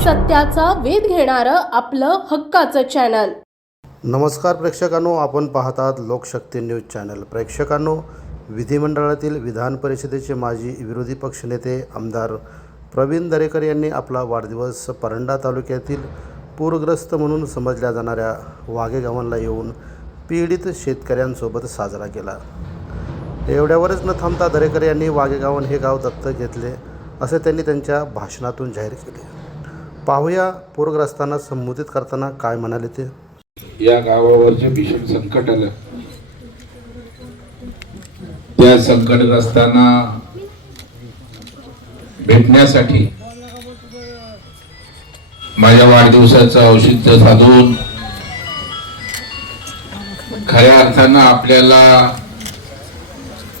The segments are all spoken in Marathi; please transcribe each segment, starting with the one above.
सत्याचा वेध घेणारं आपलं हक्काचं चॅनल नमस्कार प्रेक्षकांनो आपण पाहतात लोकशक्ती न्यूज चॅनल प्रेक्षकांनो विधिमंडळातील विधान परिषदेचे माजी विरोधी पक्षनेते आमदार प्रवीण दरेकर यांनी आपला वाढदिवस परंडा तालुक्यातील पूरग्रस्त म्हणून समजल्या जाणाऱ्या वाघेगावांना येऊन पीडित शेतकऱ्यांसोबत साजरा केला. एवढ्यावरच न थांबता दरेकर यांनी वाघेगावन हे गाव दत्तक घेतले असे त्यांनी त्यांच्या भाषणातून जाहीर केले. पाहूया पूरग्रस्तांना संबोधित करताना काय म्हणाले ते. या गावावर जे भीषण संकट आलं त्या संकटग्रस्तांना भेटण्यासाठी माझ्या वाढदिवसाचं औषध साधून खऱ्या अर्थानं आपल्याला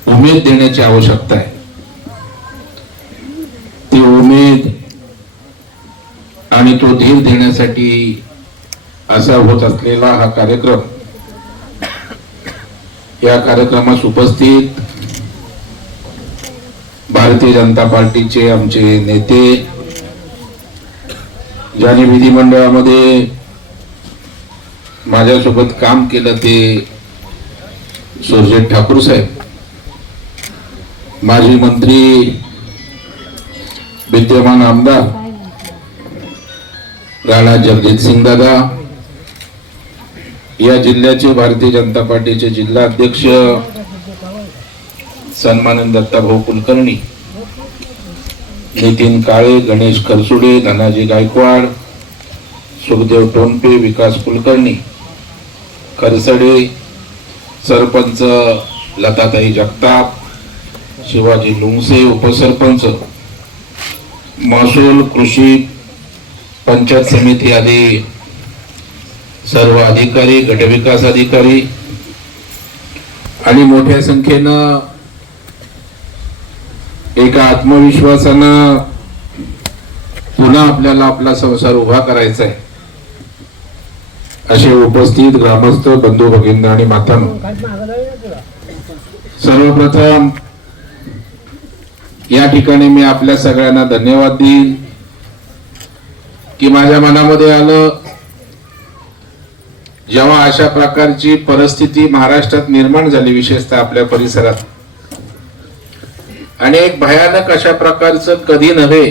उमेद देण्याची आवश्यकता आहे. ती उमेद आणि तो धीर देण्यासाठी असा होत असलेला हा कार्यक्रम. या कार्यक्रमास उपस्थित भारतीय जनता पार्टीचे आमचे नेते ज्याने विधिमंडळामध्ये माझ्यासोबत काम केलं ते सुरजित ठाकूर साहेब. माजी मंत्री विद्यमान आमदार राणा जगजित सिंग दादा या जिल्ह्याचे भारतीय जनता पार्टीचे जिल्हा अध्यक्ष सन्मानंद दत्ताभाऊ कुलकर्णी नितीन काळे गणेश खरसुडे धनाजी गायकवाड सुखदेव टोनपे विकास कुलकर्णी खरसडे सरपंच लताताई जगताप शिवाजी लुंगसे उपसरपंच महसूल कृषी पंचायत समिती आदी सर्व अधिकारी गटविकास अधिकारी आणि मोठ्या संख्येनं एका आत्मविश्वासानं पुन्हा आपल्याला आपला संसार उभा करायचा आहे. असे उपस्थित ग्रामस्थ बंधू भगिंद आणि मातान सर्वप्रथम या ठिकाणी मी आपल्या सगळ्यांना धन्यवाद देईन. की माझ्या मनामध्ये आलं जेव्हा अशा प्रकारची परिस्थिती महाराष्ट्रात निर्माण झाली विशेषतः आपल्या परिसरात. आणि एक भयानक अशा प्रकारचं कधी नव्हे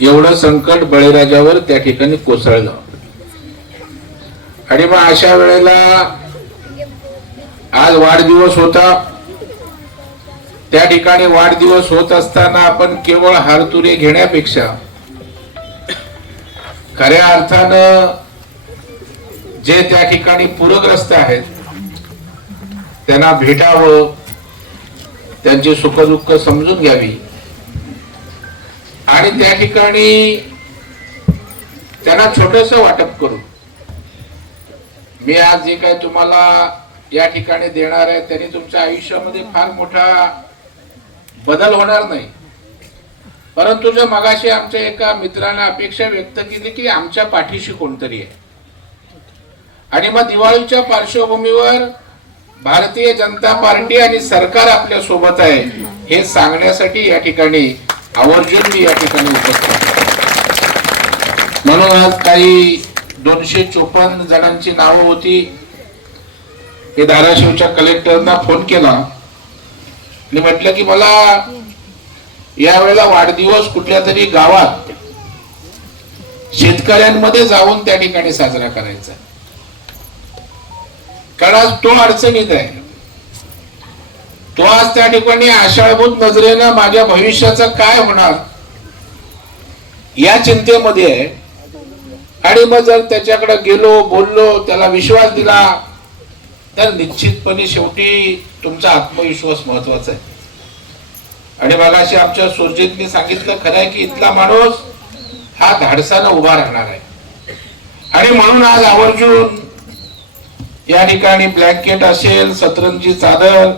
एवढं संकट बळीराजावर त्या ठिकाणी कोसळलं. आणि मग अशा वेळेला आज वाढदिवस होता. त्या ठिकाणी वाढदिवस होत असताना आपण केवळ हारतुरे घेण्यापेक्षा खऱ्या अर्थानं जे त्या ठिकाणी पूरग्रस्त आहेत त्यांना भेटावं त्यांची सुखदुःख समजून घ्यावी. आणि त्या ठिकाणी त्यांना छोटस वाटप करू. मी आज जे काय तुम्हाला या ठिकाणी देणार आहे त्यांनी तुमच्या आयुष्यामध्ये फार मोठा बदल होणार नाही. परंतु जर मगाशी आमच्या एका मित्रांना अपेक्षा व्यक्त केली की आमच्या पाठीशी कोणतरी आहे. आणि मग दिवाळीच्या पार्श्वभूमीवर भारतीय जनता पार्टी आणि सरकार आपल्यासोबत आहे हे सांगण्यासाठी या ठिकाणी आवर्जून मी या ठिकाणी उपस्थित म्हणून आज काही दोनशे चोपन्न जणांची नावं होती. हे धाराशिवच्या कलेक्टरना फोन केला. आणि म्हटलं की मला यावेळेला वाढदिवस कुठल्या तरी गावात शेतकऱ्यांमध्ये जाऊन त्या ठिकाणी साजरा करायचा. कारण आज तो अडचणीत आहे. तो आज त्या ठिकाणी आषाढभूत नजरेनं माझ्या भविष्याचं काय होणार या चिंतेमध्ये आहे. आणि मग जर त्याच्याकडे गेलो बोललो त्याला विश्वास दिला तर निश्चितपणे शेवटी तुमचा आत्मविश्वास महत्त्वाचा आहे. आणि मगाशी आमच्या सुरजितने सांगितलं खरं आहे की इथला माणूस हा धाडसानं उभा राहणार आहे. आणि म्हणून आज आवर्जून या ठिकाणी ब्लँकेट असेल सतरंजी चादर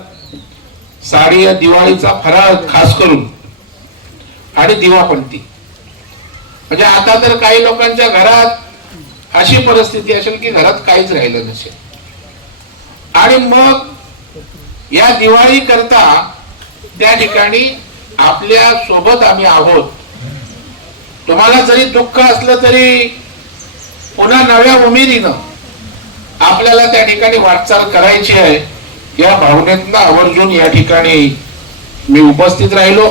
साडी या दिवाळीचा फराळ खास करून आणि दिवापंती. म्हणजे आता तर काही लोकांच्या घरात अशी परिस्थिती असेल की घरात काहीच राहिलं नसेल. आणि मग या दिवाळी करता त्या ठिकाणी आपल्यासोबत आम्ही आहोत. तुम्हाला जरी दुःख असलं तरी पुन्हा नव्या उमेदीनं आपल्याला त्या ठिकाणी वाटचाल करायची आहे. या भावनेतनं आवर्जून या ठिकाणी मी उपस्थित राहिलो.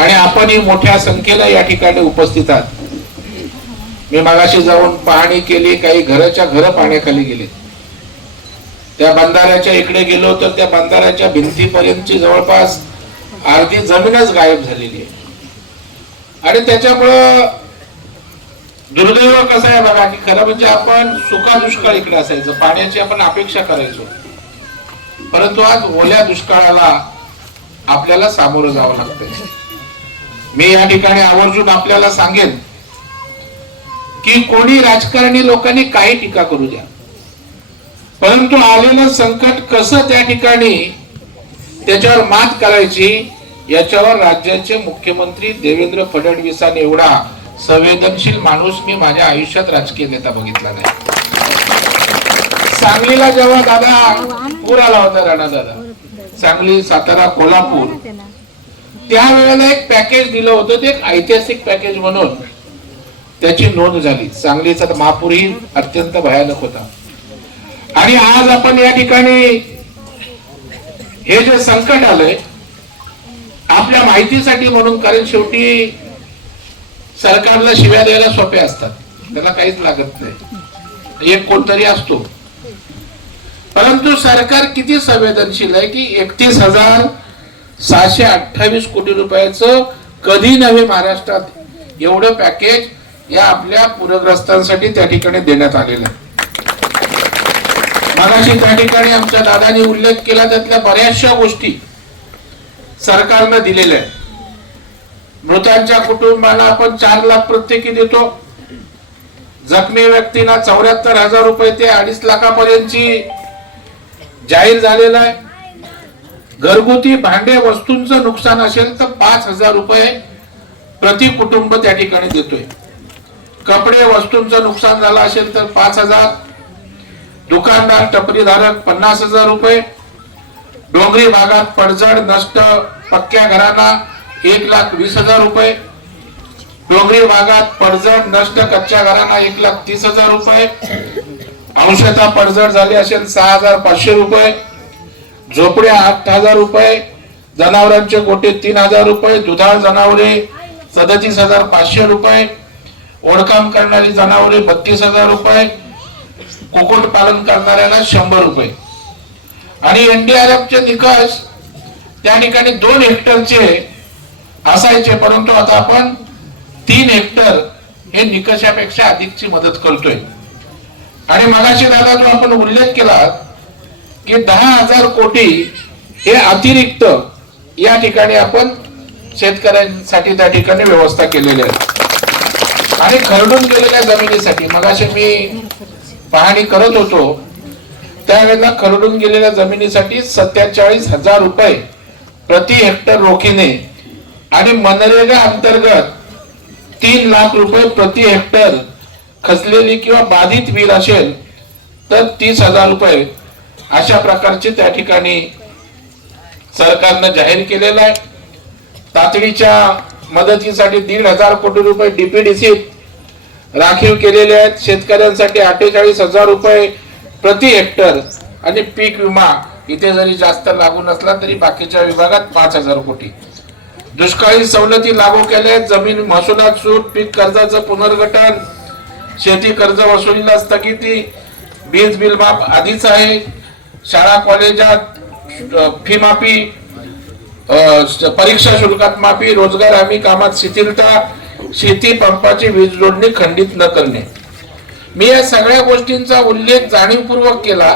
आणि आपणही मोठ्या संख्येला या ठिकाणी उपस्थित आहात. मी मगाशी जाऊन पाहणी केली काही घराच्या घर पाण्याखाली गेले. त्या बंधाऱ्याच्या इकडे गेलो तर त्या बंधाऱ्याच्या भिंतीपर्यंतची जवळपास अर्धी जमीनच गायब झालेली आहे. आणि त्याच्यामुळं दुर्दैव कसं आहे बघा की खरं म्हणजे आपण सुका दुष्काळ इकडे असायचं पाण्याची आपण अपेक्षा करायचो. परंतु आज ओल्या दुष्काळाला आपल्याला सामोरं जावं लागतंय. मी या ठिकाणी आवर्जून आपल्याला सांगेन की कोणी राजकारणी लोकांनी काही टीका करू द्या. परंतु आलेलं संकट कसं त्या ठिकाणी त्याच्यावर मात करायची याच्यावर राज्याचे मुख्यमंत्री देवेंद्र फडणवीसांनी एवढा संवेदनशील माणूस मी माझ्या आयुष्यात राजकीय नेता बघितला नाही. सांगलीला जेव्हा दादा पूर आला होता राणा दादा सांगली सातारा कोल्हापूर त्यावेळेला एक पॅकेज दिलं होतं ते एक ऐतिहासिक पॅकेज म्हणून त्याची नोंद झाली. सांगलीचा महापूरही अत्यंत भयानक होता. आणि आज आपण या ठिकाणी हे जे संकट आलंय आपल्या माहितीसाठी म्हणून कारण शेवटी सरकारला शिव्या द्यायला सोप्या असतात. त्याला काहीच लागत नाही. एक कोणतरी असतो. परंतु सरकार किती संवेदनशील आहे की एकतीस हजार सहाशे अठ्ठावीस कोटी रुपयाचं कधी नव्हे महाराष्ट्रात एवढं पॅकेज या आपल्या पूरग्रस्तांसाठी त्या ठिकाणी देण्यात आलेलं आहे. मगाशी त्या ठिकाणी आमच्या दादाने उल्लेख केला त्यातल्या बऱ्याचशा गोष्टी सरकारनं दिलेल्या आहेत. मृतांच्या कुटुंबाला आपण चार लाख प्रत्येकी देतो. जखमी व्यक्तींना चौऱ्याहत्तर हजार रुपये ते अडीच लाखापर्यंतची जाहीर झालेला आहे. घरगुती भांडे वस्तूंचं नुकसान असेल तर पाच हजार रुपये प्रति कुटुंब त्या ठिकाणी देतोय. कपडे वस्तूंचं नुकसान झालं असेल तर पाच हजार. दुकानदार टपरीधारक पन्नास हजार रुपये डोंगरी भागात पडझड नष्ट पक्क्या घरांना एक लाख वीस हजार रुपये डोंगरी भागात पडझड नष्ट कच्च्या घरांना एक लाख तीस हजार रुपये अंशतः पडझड झाली असेल सहा हजार पाचशे रुपये झोपड्या आठ हजार रुपये जनावरांचे गोटे तीन हजार रुपये दुधाळ जनावरे सदतीस हजार पाचशे रुपये ओढकाम करणारी जनावरे बत्तीस हजार रुपये कुक्कुट पालन करणाऱ्याला शंभर रुपये. आणि एनडीआरएफचे निकष त्या ठिकाणी दोन हेक्टरचे असायचे परंतु आता आपण तीन हेक्टर हे निकषापेक्षा अधिकची मदत करतोय. आणि मगाशी दादा जो आपण उल्लेख केला की दहा हजार कोटी हे अतिरिक्त या ठिकाणी आपण शेतकऱ्यांसाठी त्या ठिकाणी व्यवस्था केलेली आहे. आणि खरडून गेलेल्या जमिनीसाठी मगाशी मी पाहणी करत होतो. त्यावेळेला खरडून गेलेल्या जमिनीसाठी सत्तेचाळीस हजार रुपये प्रति हेक्टर रोखीने आणि मनरेगा अंतर्गत तीन लाख रुपये प्रति हेक्टर खचलेली किंवा बाधित वीर असेल तर तीस हजार रुपये अशा प्रकारचे त्या ठिकाणी सरकारनं जाहीर केलेलं आहे. तातडीच्या मदतीसाठी दीड हजार कोटी रुपये डीपीडीसी राखीव केलेले आहेत. शेतकऱ्यांसाठी अठ्ठेचाळीस हजार रुपये प्रति हेक्टर आणि पीक विमा इथे जरी जास्त लागू नसला तरी बाकीच्या विभागात पाच हजार कोटी. दुष्काळी सवलती लागू केल्या आहेत जमीन महसुलात सूट पीक कर्जाचं पुनर्गठन शेती कर्ज वसुलीला स्थगिती वीज बिल माफ आधीच आहे. शाळा कॉलेजात फी माफी परीक्षा शुल्कात माफी रोजगार हमी कामात शिथिलता शेती पंपाची वीज जोडणी खंडित न करणे. मी या सगळ्या गोष्टींचा उल्लेख जाणीवपूर्वक केला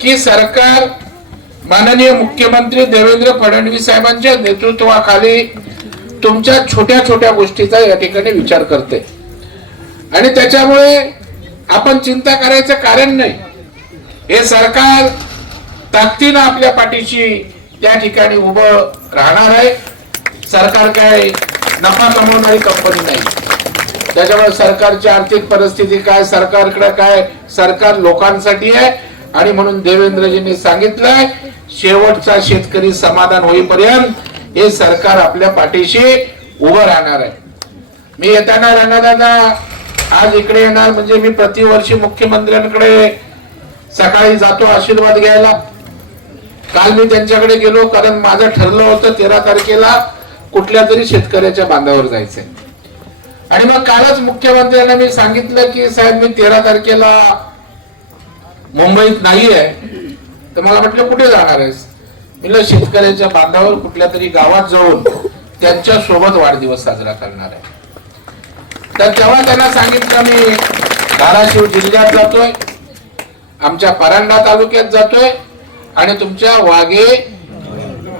की सरकार माननीय मुख्यमंत्री देवेंद्र फडणवीस साहेबांच्या नेतृत्वाखाली तुमच्या छोट्या छोट्या गोष्टीचा या ठिकाणी विचार करते. आणि त्याच्यामुळे आपण चिंता करायचं कारण नाही. हे सरकार ताकदीनं आपल्या पाठीशी त्या ठिकाणी उभं राहणार आहे. सरकार काय नफा कमवणारी कंपनी नाही. त्याच्यामुळे सरकारची आर्थिक परिस्थिती काय सरकारकडे काय सरकार लोकांसाठी आहे. आणि म्हणून देवेंद्रजींनी सांगितलंय शेवटचा शेतकरी समाधान होईपर्यंत हे सरकार आपल्या पाठीशी उभं राहणार आहे. मी येताना राणादादा आज इकडे येणार म्हणजे मी प्रतिवर्षी मुख्यमंत्र्यांकडे सकाळी जातो आशीर्वाद घ्यायला. काल मी त्यांच्याकडे गेलो कारण माझं ठरलं होतं तेरा तारखेला कुठल्या तरी शेतकऱ्याच्या बांधावर जायचंय. आणि मग कालच मुख्यमंत्र्यांना मी सांगितलं की साहेब मी तेरा तारखेला मुंबईत नाही आहे तर मला म्हटलं कुठे जाणार आहेस? मी शेतकऱ्याच्या बांधावर कुठल्या तरी गावात जाऊन त्यांच्यासोबत वाढदिवस साजरा करणार आहे. तर तेव्हा त्यांना सांगितलं मी धाराशिव जिल्ह्यात जातोय आमच्या परांडा तालुक्यात जातोय आणि तुमच्या वागे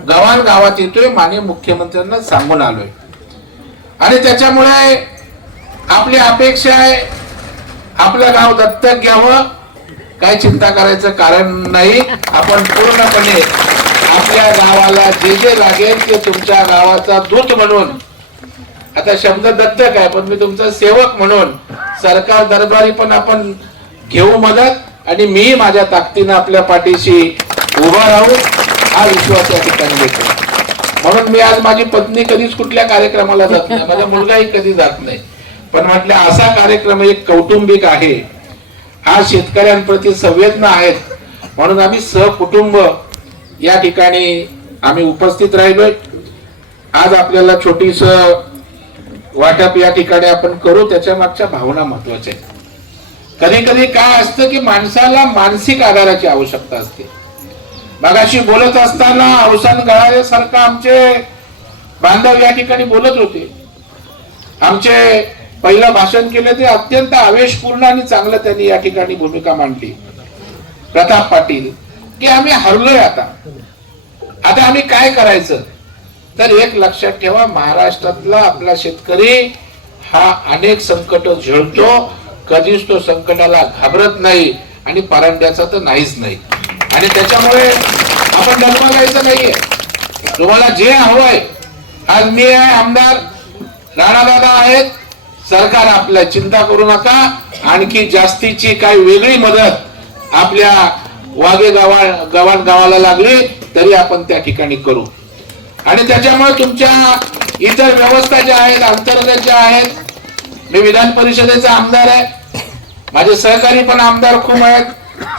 गव्हाण गावात येतोय माननीय मुख्यमंत्र्यांना सांगून आलोय. आणि त्याच्यामुळे आपली अपेक्षा आहे आपलं गाव दत्तक घ्यावं. काही चिंता करायचं कारण नाही. आपण पूर्णपणे आपल्या गावाला जे जे लागेल ते तुमच्या गावाचा दूत म्हणून आता शब्द दत्तक आहे पण मी तुमचा सेवक म्हणून सरकार दरबारी पण आपण घेऊ मदत. आणि मी माझ्या ताकदीनं आपल्या पाठीशी उभा राहू. हा विश्वास या ठिकाणी देतो म्हणून मी आज माझी पत्नी कधीच कुठल्या कार्यक्रमाला जात नाही. माझा मुलगाही कधी जात नाही. पण म्हटलं असा कार्यक्रम एक कौटुंबिक आहे. हा शेतकऱ्यांप्रती संवेदना आहेत. म्हणून आम्ही सहकुटुंब या ठिकाणी आम्ही उपस्थित राहिलोय. आज आपल्याला छोटीस वाटप या ठिकाणी आपण करू त्याच्या मागच्या भावना महत्त्वाच्या आहेत. कधी कधी काय असतं की माणसाला मानसिक आधाराची आवश्यकता असते. मगाशी बोलत असताना अवसान गळाल्यासारखं आमचे बांधव या ठिकाणी बोलत होते. आमचे पहिलं भाषण केले ते अत्यंत आवेशपूर्ण आणि चांगलं त्यांनी या ठिकाणी भूमिका मांडली. प्रताप पाटील की आम्ही हरलोय आता. आता आम्ही काय करायचं? तर एक लक्षात ठेवा महाराष्ट्रातला आपला शेतकरी हा अनेक संकट झेलतो. कधीच तो संकटाला घाबरत नाही आणि परांड्याचा तर नाहीच नाही. आणि त्याच्यामुळे आपण डगमगायचं नाहीये. तुम्हाला जे हवंय आज मी आहे आमदार राणादादा आहेत सरकार आपल्या चिंता करू नका. आणखी जास्तीची काही वेगळी मदत आपल्या वागे गावा गव्हाण गावाला लागली तरी आपण त्या ठिकाणी करू. आणि त्याच्यामुळे तुमच्या इतर व्यवस्था ज्या आहेत अंतर्गत ज्या आहेत मी विधान परिषदेचा आमदार आहे. माझे सहकारी पण आमदार खूप आहेत.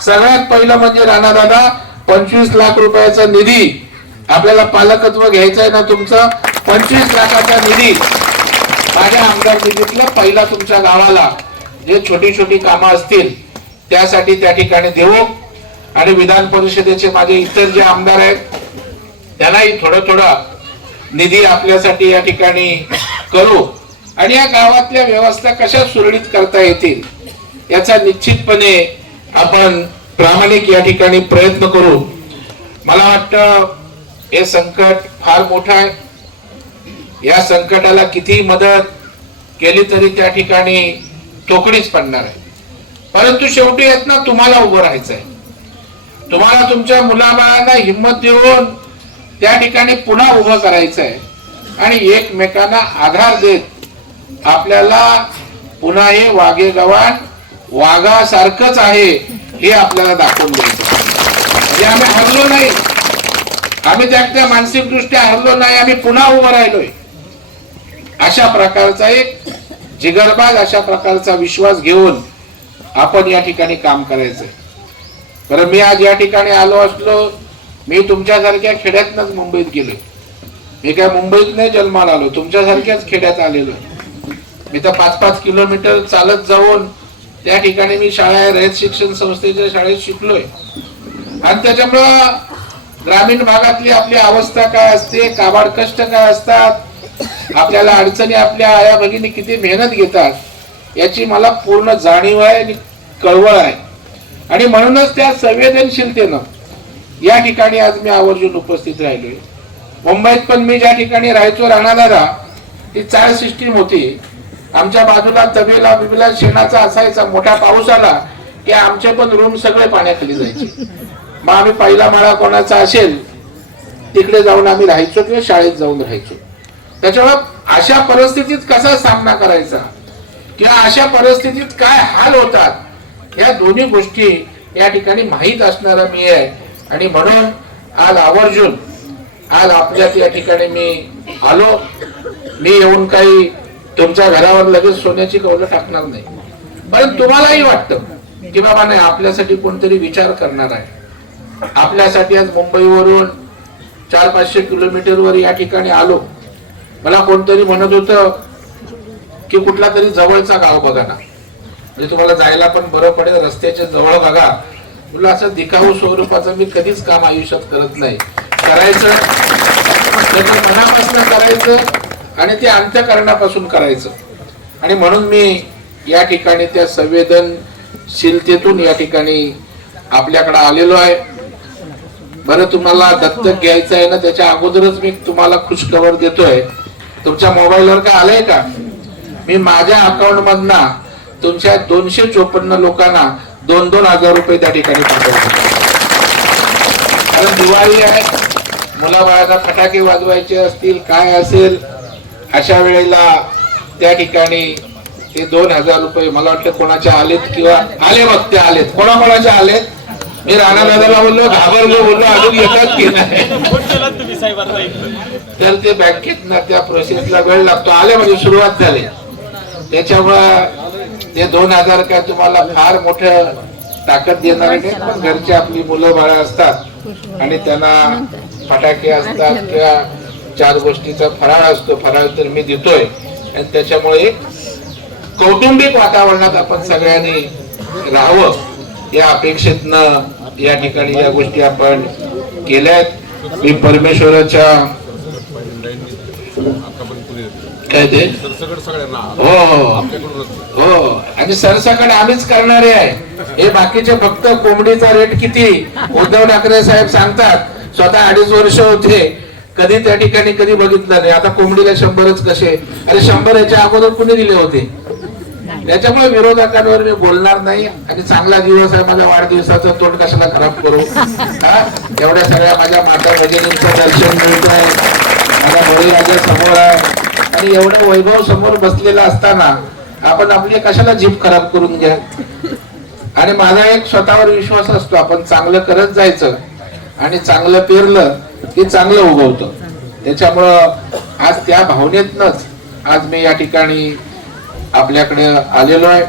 सगळ्यात पहिलं म्हणजे राणादादा पंचवीस लाख रुपयाचा निधी. आपल्याला पालकत्व घ्यायचं आहे ना तुमचं? पंचवीस लाखाचा निधी. माझ्या आमदार निधीतलं पहिला तुमच्या गावाला. जे छोटी छोटी कामं असतील त्यासाठी त्या ठिकाणी देऊ. आणि विधान परिषदेचे माझे इतर जे आमदार आहेत त्यांनाही थोडं थोडं निधी आपल्यासाठी या ठिकाणी करू. आणि या गावातल्या व्यवस्था कशा सुरळीत करता येतील याचा निश्चितपणे आपण प्रामाणिक या ठिकाणी प्रयत्न करू मला वाटतं हे संकट फार मोठं आहे. या संकटाला किती मदत केली तरी त्या ठिकाणी तोकडीच पडणार आहे. परंतु शेवटी येत ना तुम्हाला उभं राहायचं आहे तुम्हाला तुमच्या मुलाबाळांना हिंमत देऊन त्या ठिकाणी पुन्हा उभं करायचं आहे आणि एकमेकांना आधार देत आपल्याला पुन्हा हे वाघे गव्हाण वाघासारखंच आहे हे आपल्याला दाखवून द्यायचं. म्हणजे आम्ही हरलो नाही. आम्ही त्या त्या हरलो नाही आम्ही पुन्हा उभं राहिलोय. अशा प्रकारचा एक जिगरबाज अशा प्रकारचा विश्वास घेऊन आपण या ठिकाणी काम करायचंय. बरं मी आज या ठिकाणी आलो असलो मी तुमच्यासारख्या खेड्यातनच मुंबईत गेलो. मी काय मुंबईत नाही जन्माला आलो तुमच्यासारख्याच खेड्यात आलेलो. मी तर पाच पाच किलोमीटर चालत जाऊन त्या ठिकाणी मी शाळा रयत शिक्षण संस्थेच्या शाळेत शिकलोय. आणि त्याच्यामुळं ग्रामीण भागातली आपली अवस्था काय असते काबाड कष्ट काय असतात आपल्याला अडचणी आपल्या आया भगिनी किती मेहनत घेतात याची मला पूर्ण जाणीव आहे आणि कळवळ आहे. आणि म्हणूनच त्या संवेदनशीलतेनं या ठिकाणी आज मी आवर्जून उपस्थित राहिलोय. मुंबईत पण मी ज्या ठिकाणी राहायचो राणादादा ती चाळ सिस्टीम होती. आमच्या बाजूला तबेला बिबेला शेणाचा असायचा मोठा पाऊस आला की आमचे पण रूम सगळे पाण्याखाली जायचे. मग आम्ही पहिला माळा कोणाचा असेल तिकडे जाऊन आम्ही राहायचो किंवा शाळेत जाऊन राहायचो. त्याच्यामुळे अशा परिस्थितीत कसा सामना करायचा? किंवा अशा परिस्थितीत काय हाल होतात? या दोन्ही गोष्टी या ठिकाणी माहीत असणारा मी आहे. आणि म्हणून आज आवर्जून आज आपल्यात या ठिकाणी मी आलो. मी येऊन काही तुमच्या घरावर लगेच सोन्याची कौलं टाकणार नाही. पण तुम्हालाही वाटतं की बाबा नाही आपल्यासाठी कोणतरी विचार करणार आहे. आपल्यासाठी आज मुंबईवरून चार पाचशे किलोमीटरवर या ठिकाणी आलो. मला कोणतरी म्हणत होतं की कुठला तरी जवळचा गाव बघा ना. म्हणजे तुम्हाला जायला पण बरं पडेल रस्त्याच्या जवळ बघा. तुला असं दिखाऊ स्वरूपाचं मी कधीच काम आयुष्यात करत नाही. करायचं मनापासून करायचं आणि ते अंत्यकरणापासून करायचं. आणि म्हणून मी या ठिकाणी त्या संवेदनशीलतेतून या ठिकाणी आपल्याकडे आलेलो आहे. बरं तुम्हाला दत्तक घ्यायचं आहे ना त्याच्या अगोदरच मी तुम्हाला खुशखबर देतोय. तुमच्या मोबाईलवर काय आलंय का? मी माझ्या अकाउंट मधना तुमच्या दोनशे चोपन्न लोकांना दोन दोन हजार रुपये त्या ठिकाणी पाठवतो कारण दिवाळी आहे मुलाबाळांना फटाके वाजवायचे असतील काय असेल अशा वेळेला त्या ठिकाणी ते दोन हजार रुपये मला वाटतं कोणाच्या आलेत किंवा आले मग ते आलेत. कोणाच्या आलेत? मी राणा दादाला बोललो घाबरलो बोललो अजून येतात की नाही? तर ते बँकेत ना त्या प्रोसेसला वेळ लागतो. आले म्हणजे सुरुवात झाली. त्याच्यामुळं ते दोन हजार काय तुम्हाला फार मोठं ताकद देणार नाही पण घरची आपली मुलं बाळ असतात आणि त्यांना फटाके असतात किंवा चार गोष्टीचा फराळ असतो फराळ तर मी देतोय. आणि त्याच्यामुळे कौटुंबिक वातावरणात आपण सगळ्यांनी राहावं. या अपेक्षेतनं या ठिकाणी या गोष्टी आपण केल्यात. मी परमेश्वराच्या काय ते? हो, हो हो. हो आणि सरसकट आम्हीच करणारे आहे. हे बाकीचे फक्त कोंबडीचा रेट किती? उद्धव ठाकरे साहेब सांगतात स्वतः अडीच वर्ष होते. कधी त्या ठिकाणी कधी बघितलं नाही. आता कोंबडीला शंभरच कसे? अरे शंभर याच्या अगोदर कुणी दिले होते? त्याच्यामुळे विरोधकांवर मी बोलणार नाही आणि चांगला दिवस आहे माझ्या वाढदिवसाचा तोंड कशाला खराब करू? हा? एवढ्या सगळ्या माझ्या माता भगिनींचं दर्शन मिळत आहे माझ्या बळीराजा समोर आहे. आणि एवढं वैभव समोर बसलेला असताना आपण आपली कशाला जीभ खराब करून घ्या? आणि माझा एक स्वतःवर विश्वास असतो आपण चांगलं करत जायचं आणि चांगलं पेरलं ते चांगलं उगवतं. त्याच्यामुळं आज त्या भावनेतनच आज मी या ठिकाणी आपल्याकडे आलेलो आहे.